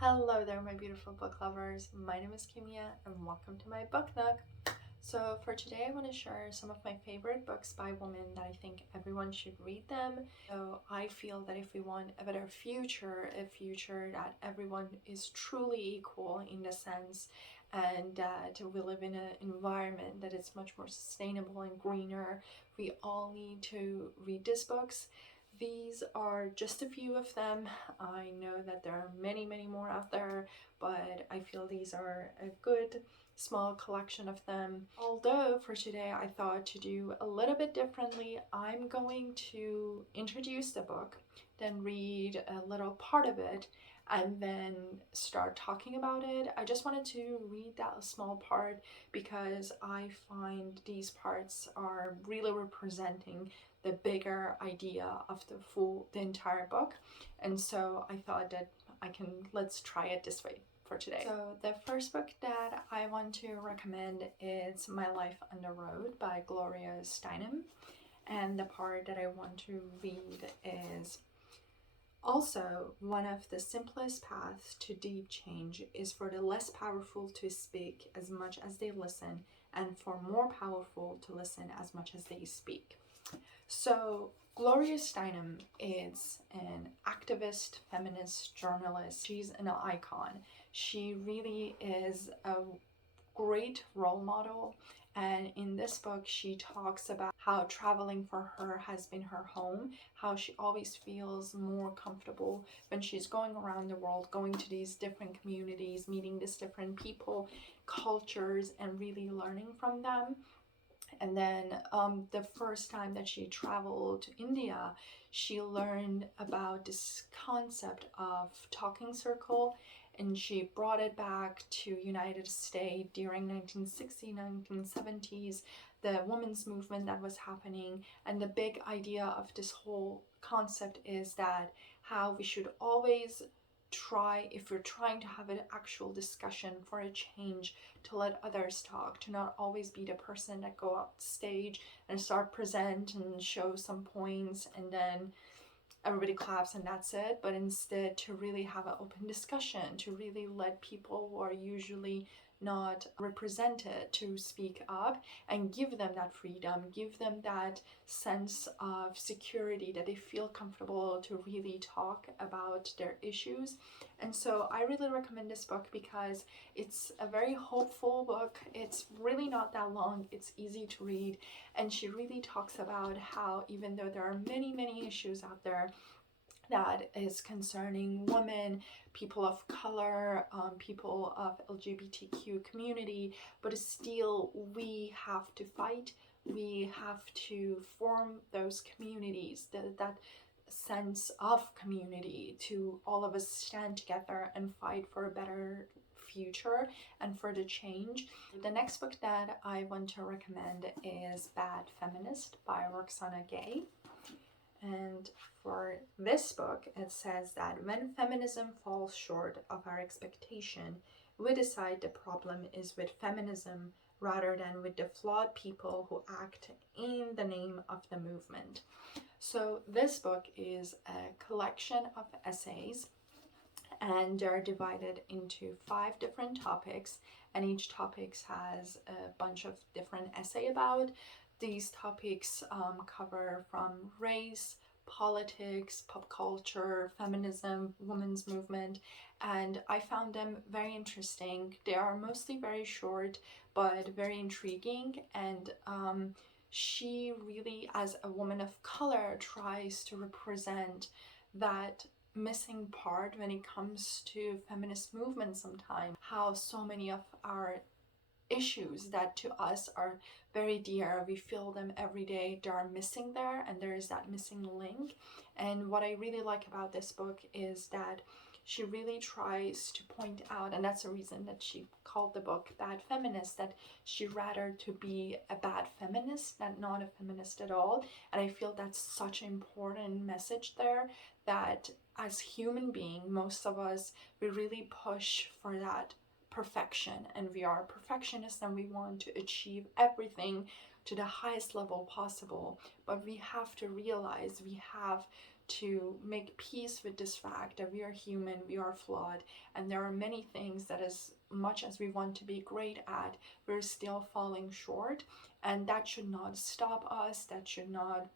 Hello there, my beautiful book lovers. My name is Kimia, and welcome to my book nook. So for today, I want to share some of my favorite books by women that I think everyone should read them. So I feel that if we want a better future, a future that everyone is truly equal in the sense, and that we live in an environment that is much more sustainable and greener, we all need to read these books. These are just a few of them. I know that there are many, many more out there, but I feel these are a good small collection of them. Although for today I thought to do a little bit differently, I'm going to introduce the book, then read a little part of it, and then start talking about it. I just wanted to read that small part because I find these parts are really representing the bigger idea of the entire book, and so I thought that let's try it this way for today. So the first book that I want to recommend is My Life on the Road by Gloria Steinem, and the part that I want to read is: also, one of the simplest paths to deep change is for the less powerful to speak as much as they listen, and for more powerful to listen as much as they speak. So Gloria Steinem is an activist, feminist, journalist. She's an icon. She really is a great role model. And in this book, she talks about how traveling for her has been her home, how she always feels more comfortable when she's going around the world, going to these different communities, meeting these different people, cultures, and really learning from them. And then the first time that she traveled to India, she learned about this concept of talking circle, and she brought it back to United States during 1960s, 1970s, the women's movement that was happening. And the big idea of this whole concept is that how we should always try, if we're trying to have an actual discussion for a change, to let others talk, to not always be the person that go up stage and start present and show some points and then everybody claps and that's it, but instead to really have an open discussion, to really let people who are usually not represented to speak up and give them that freedom, give them that sense of security, that they feel comfortable to really talk about their issues. And so I really recommend this book because it's a very hopeful book. It's really not that long, it's easy to read, and she really talks about how even though there are many, many issues out there that is concerning women, people of color, people of LGBTQ community, but still we have to fight. We have to form those communities, that sense of community, to all of us stand together and fight for a better future and for the change. The next book that I want to recommend is Bad Feminist by Roxana Gay. And for this book, it says that when feminism falls short of our expectation, we decide the problem is with feminism rather than with the flawed people who act in the name of the movement. So this book is a collection of essays, and they're divided into 5 different topics, and each topic has a bunch of different essays about. These topics cover from race, politics, pop culture, feminism, women's movement, and I found them very interesting. They are mostly very short, but very intriguing, and she really, as a woman of color, tries to represent that missing part when it comes to feminist movement sometimes, how so many of our issues that to us are very dear, we feel them every day, they are missing there, and there is that missing link. And what I really like about this book is that she really tries to point out, and that's the reason that she called the book Bad Feminist, that she rather to be a bad feminist than not a feminist at all. And I feel that's such an important message there, that as human beings, most of us, we really push for that perfection, and we are perfectionists and we want to achieve everything to the highest level possible. But we have to realize we have to make peace with this fact that we are human, we are flawed, and there are many things that as much as we want to be great at, we're still falling short, and that should not stop us, that should not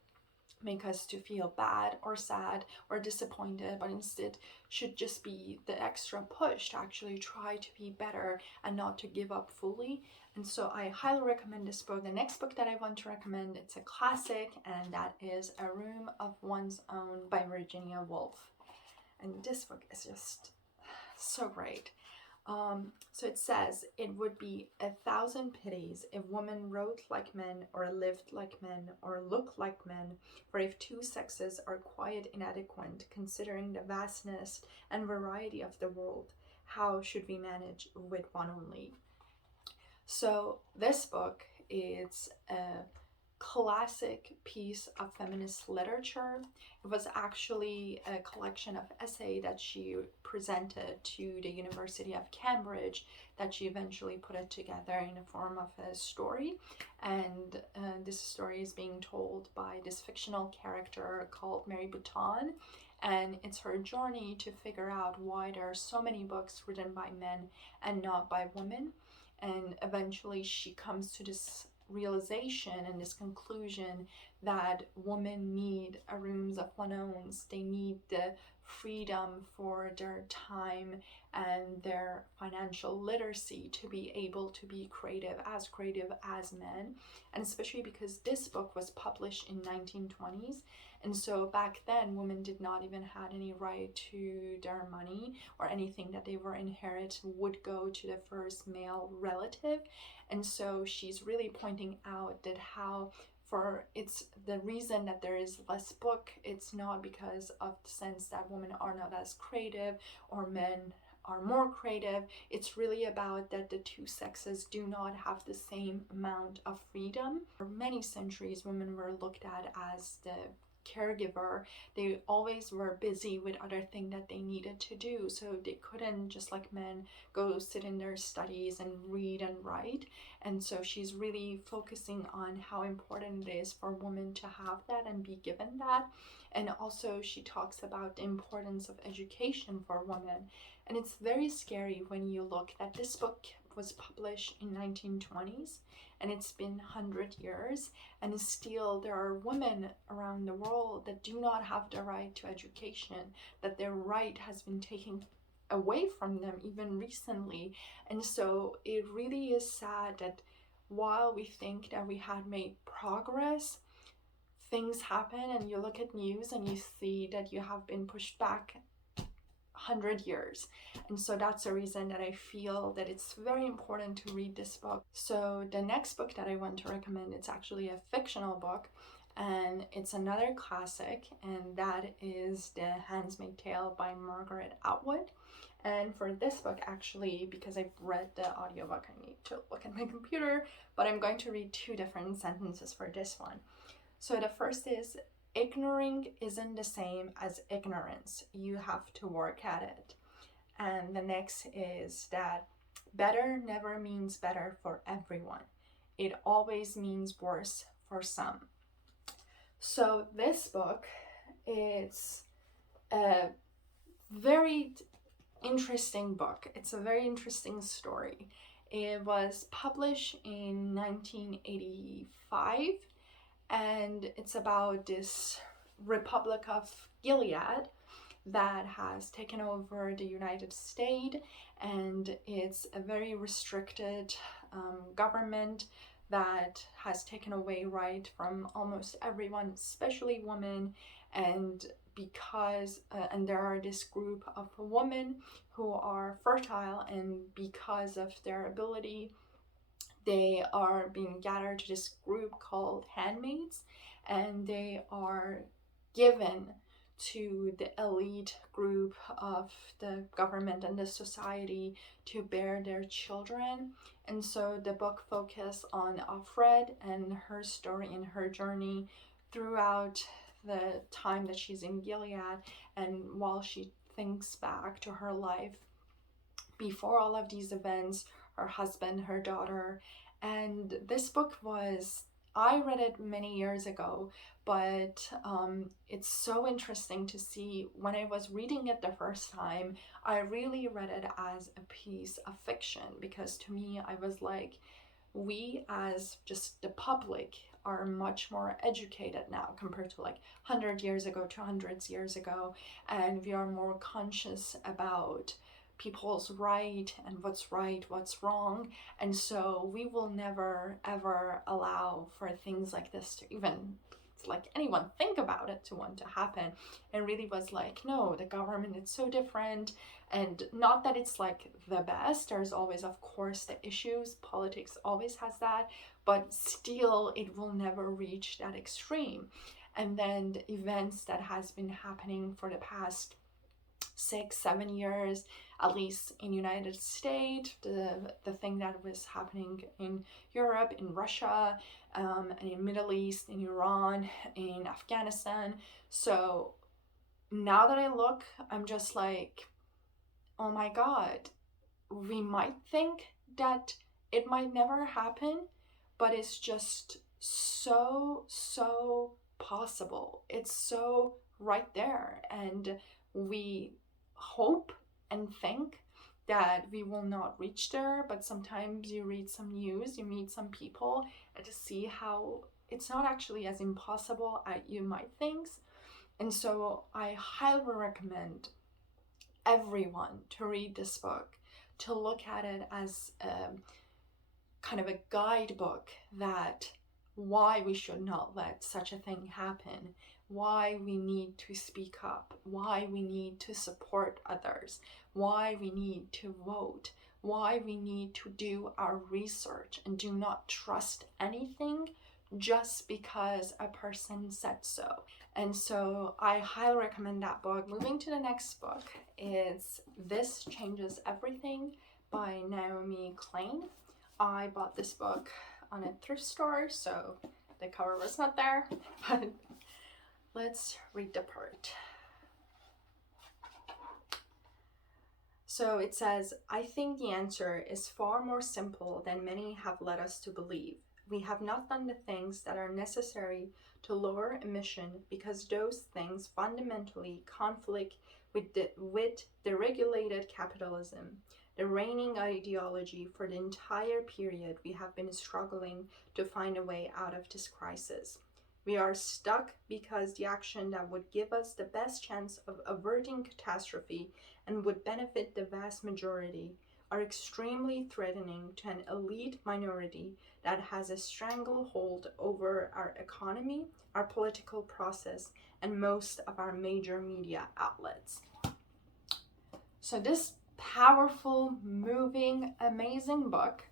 make us to feel bad or sad or disappointed, but instead should just be the extra push to actually try to be better and not to give up fully. And so I highly recommend this book. The next book that I want to recommend, it's a classic, and that is A Room of One's Own by Virginia Woolf. And this book is just so great. So it says, it would be 1,000 pities if women wrote like men, or lived like men, or looked like men, for if two sexes are quite inadequate, considering the vastness and variety of the world, how should we manage with one only? So this book is a classic piece of feminist literature. It was actually a collection of essays that she presented to the University of Cambridge, that she eventually put it together in the form of a story. And this story is being told by this fictional character called Mary Bouton. And it's her journey to figure out why there are so many books written by men and not by women. And eventually she comes to this realization and this conclusion that women need a rooms of one own. They need the freedom for their time and their financial literacy to be able to be creative as men. And especially because this book was published in 1920s, and so back then women did not even have any right to their money, or anything that they were inherit would go to the first male relative. And so she's really pointing out that how it's the reason that there is less book, it's not because of the sense that women are not as creative or men are more creative. It's really about that the two sexes do not have the same amount of freedom. For many centuries, women were looked at as the caregiver. They always were busy with other things that they needed to do, so they couldn't, just like men, go sit in their studies and read and write. And so she's really focusing on how important it is for women to have that and be given that. And also she talks about the importance of education for women. And it's very scary when you look that this book was published in 1920s, and it's been 100 years, and still there are women around the world that do not have the right to education, that their right has been taken away from them even recently. And so it really is sad that while we think that we had made progress, things happen, and you look at news and you see that you have been pushed back 100 years. And so that's the reason that I feel that it's very important to read this book. So the next book that I want to recommend, it's actually a fictional book, and it's another classic, and that is The Handmaid's Tale by Margaret Atwood. And for this book, actually, because I've read the audiobook, I need to look at my computer, but I'm going to read two different sentences for this one. So the first is, ignoring isn't the same as ignorance. You have to work at it. And the next is that better never means better for everyone. It always means worse for some. So this book, it's a very interesting book. It's a very interesting story. It was published in 1985, and it's about this Republic of Gilead that has taken over the United States, and it's a very restricted government that has taken away right from almost everyone, especially women. And because and there are this group of women who are fertile, and because of their ability, they are being gathered to this group called Handmaids, and they are given to the elite group of the government and the society to bear their children. And so the book focuses on Alfred and her story and her journey throughout the time that she's in Gilead, and while she thinks back to her life before all of these events, her husband, her daughter. And this book was I read it many years ago, but it's so interesting to see. When I was reading it the first time, I really read it as a piece of fiction, because to me, I was like, we as just the public are much more educated now compared to like 100 years ago, 200 years ago, and we are more conscious about people's right and what's wrong, and so we will never ever allow for things like this to even like anyone think about it to want to happen. And really was like, no, the government is so different, and not that it's like the best. There's always, of course, the issues, politics always has that, but still it will never reach that extreme. And then the events that has been happening for the past 6-7 years, at least in United States, the thing that was happening in Europe, in Russia, and in Middle East, in Iran, in Afghanistan. So now that I look, I'm just like, oh my God, we might think that it might never happen, but it's just so possible. It's so right there, and we hope and think that we will not reach there, but sometimes you read some news, you meet some people, and to see how it's not actually as impossible as you might think. And so I highly recommend everyone to read this book, to look at it as kind of a guidebook that why we should not let such a thing happen, why we need to speak up, why we need to support others, why we need to vote, why we need to do our research and do not trust anything just because a person said so. And so I highly recommend that book. Moving to the next book is This Changes Everything by Naomi Klein. I bought this book on a thrift store, so the cover was not there, but let's read the part. So it says, I think the answer is far more simple than many have led us to believe. We have not done the things that are necessary to lower emission because those things fundamentally conflict with deregulated capitalism, the reigning ideology for the entire period we have been struggling to find a way out of this crisis. We are stuck because the action that would give us the best chance of averting catastrophe and would benefit the vast majority are extremely threatening to an elite minority that has a stranglehold over our economy, our political process, and most of our major media outlets. So this powerful, moving, amazing book,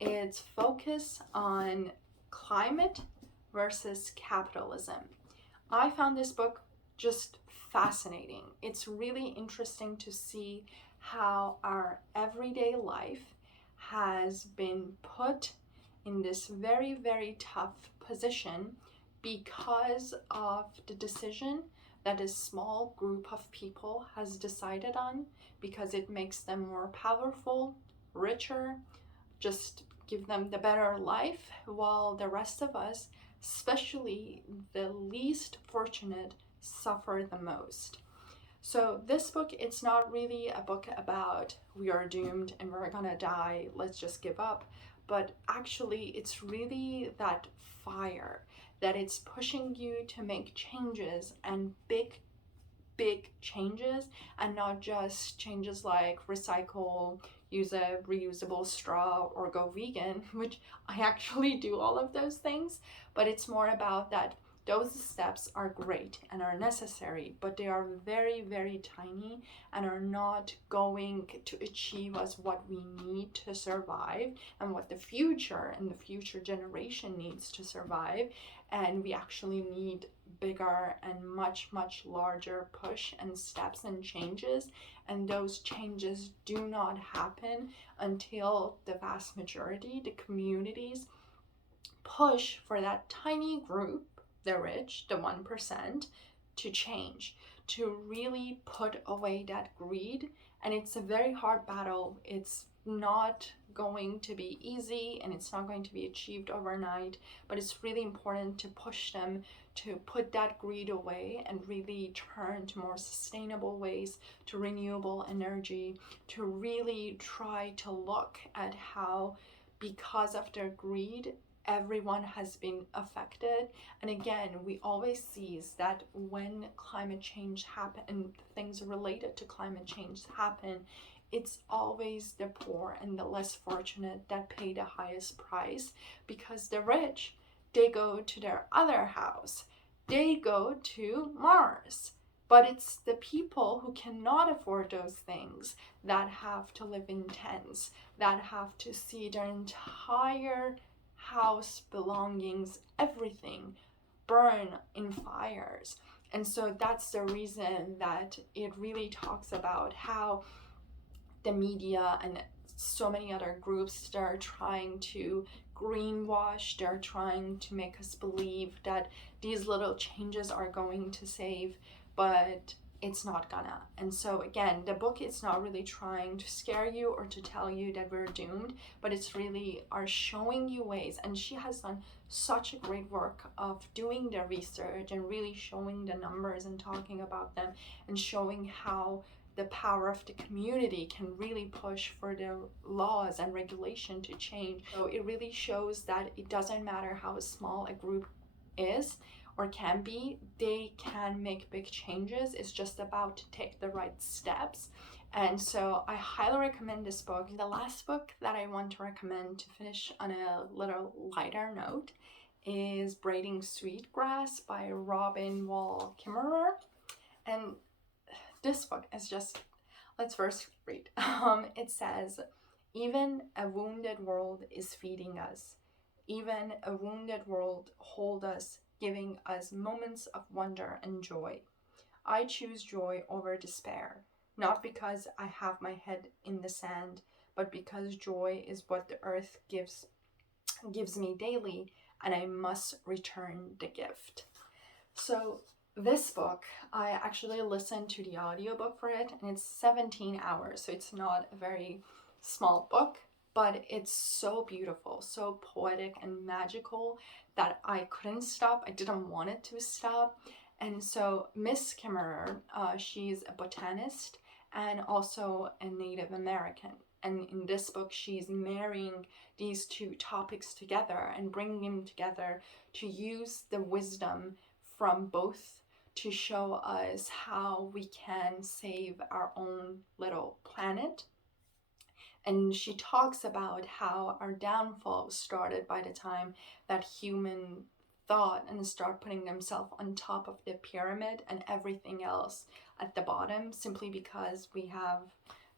it's focused on climate versus capitalism. I found this book just fascinating. It's really interesting to see how our everyday life has been put in this very tough position because of the decision that a small group of people has decided on, because it makes them more powerful, richer, just give them the better life, while the rest of us, especially the least fortunate, suffer the most. So this book, it's not really a book about we are doomed and we're gonna die, let's just give up, but actually it's really that fire that it's pushing you to make changes, and big changes, and not just changes like recycle, use a reusable straw, or go vegan, which I actually do all of those things, but it's more about that those steps are great and are necessary, but they are very tiny and are not going to achieve us what we need to survive and what the future and the future generation needs to survive. And we actually need bigger and much larger push and steps and changes, and those changes do not happen until the vast majority, the communities, push for that tiny group, the rich, the 1%, to change, to really put away that greed. And it's a very hard battle. It's not going to be easy and it's not going to be achieved overnight, but it's really important to push them to put that greed away and really turn to more sustainable ways, to renewable energy, to really try to look at how, because of their greed, everyone has been affected. And again, we always see that when climate change happen and things related to climate change happen, it's always the poor and the less fortunate that pay the highest price, because the rich, they go to their other house, they go to Mars. But it's the people who cannot afford those things that have to live in tents, that have to see their entire house belongings, everything, burn in fires. And so that's the reason that it really talks about how the media and so many other groups, they're trying to greenwash, they're trying to make us believe that these little changes are going to save, but it's not gonna. And so again, the book is not really trying to scare you or to tell you that we're doomed, but it's really are showing you ways. And she has done such a great work of doing the research and really showing the numbers and talking about them and showing how the power of the community can really push for the laws and regulation to change. So it really shows that it doesn't matter how small a group is or can be, they can make big changes. It's just about to take the right steps. And so I highly recommend this book. The last book that I want to recommend to finish on a little lighter note is Braiding Sweetgrass by Robin Wall Kimmerer. And this book is just, let's first read. It says, even a wounded world is feeding us. Even a wounded world hold us, giving us moments of wonder and joy. I choose joy over despair, not because I have my head in the sand, but because joy is what the earth gives me daily, and I must return the gift. So this book, I actually listened to the audiobook for it, and it's 17 hours, so it's not a very small book, but it's so beautiful, so poetic and magical that I couldn't stop. I didn't want it to stop. And so Miss Kimmerer, she's a botanist and also a Native American. And in this book, she's marrying these two topics together and bringing them together to use the wisdom from both to show us how we can save our own little planet. And she talks about how our downfall started by the time that human thought and start putting themselves on top of the pyramid and everything else at the bottom, simply because we have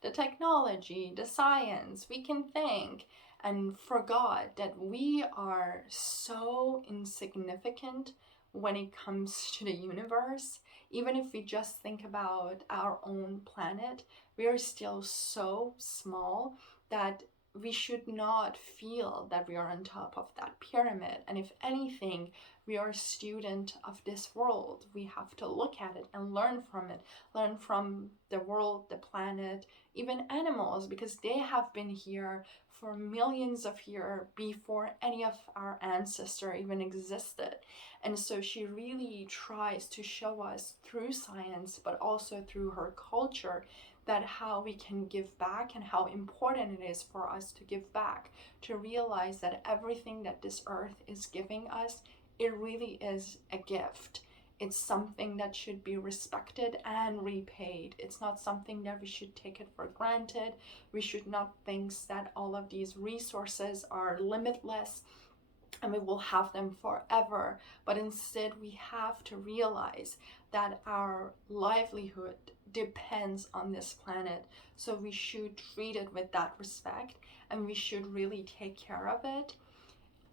the technology, the science, we can think, and forgot that we are so insignificant when it comes to the universe. Even if we just think about our own planet, we are still so small that we should not feel that we are on top of that pyramid. And if anything, we are a student of this world. We have to look at it and learn from it, learn from the world, the planet, even animals, because they have been here for millions of years before any of our ancestors even existed. And so she really tries to show us through science, but also through her culture, that how we can give back and how important it is for us to give back, to realize that everything that this earth is giving us, it really is a gift. It's something that should be respected and repaid. It's not something that we should take it for granted. We should not think that all of these resources are limitless and we will have them forever. But instead, we have to realize that our livelihood depends on this planet. So we should treat it with that respect and we should really take care of it.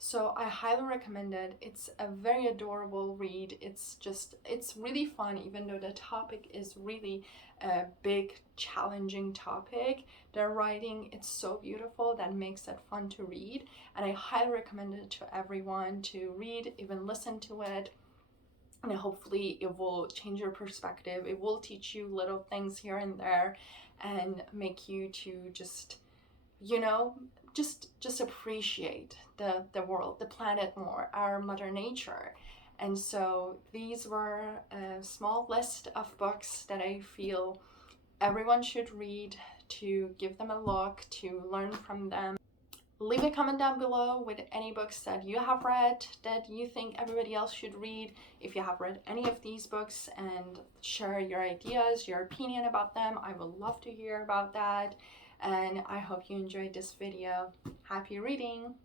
So I highly recommend it. It's a very adorable read. It's really fun, even though the topic is really a big, challenging topic. The writing, it's so beautiful that makes it fun to read. And I highly recommend it to everyone to read, even listen to it. And hopefully it will change your perspective. It will teach you little things here and there and make you to just you know, just appreciate the world, the planet more, our mother nature. And so these were a small list of books that I feel everyone should read, to give them a look, to learn from them. Leave a comment down below with any books that you have read that you think everybody else should read, if you have read any of these books, and share your ideas, your opinion about them. I would love to hear about that. And I hope you enjoyed this video. Happy reading!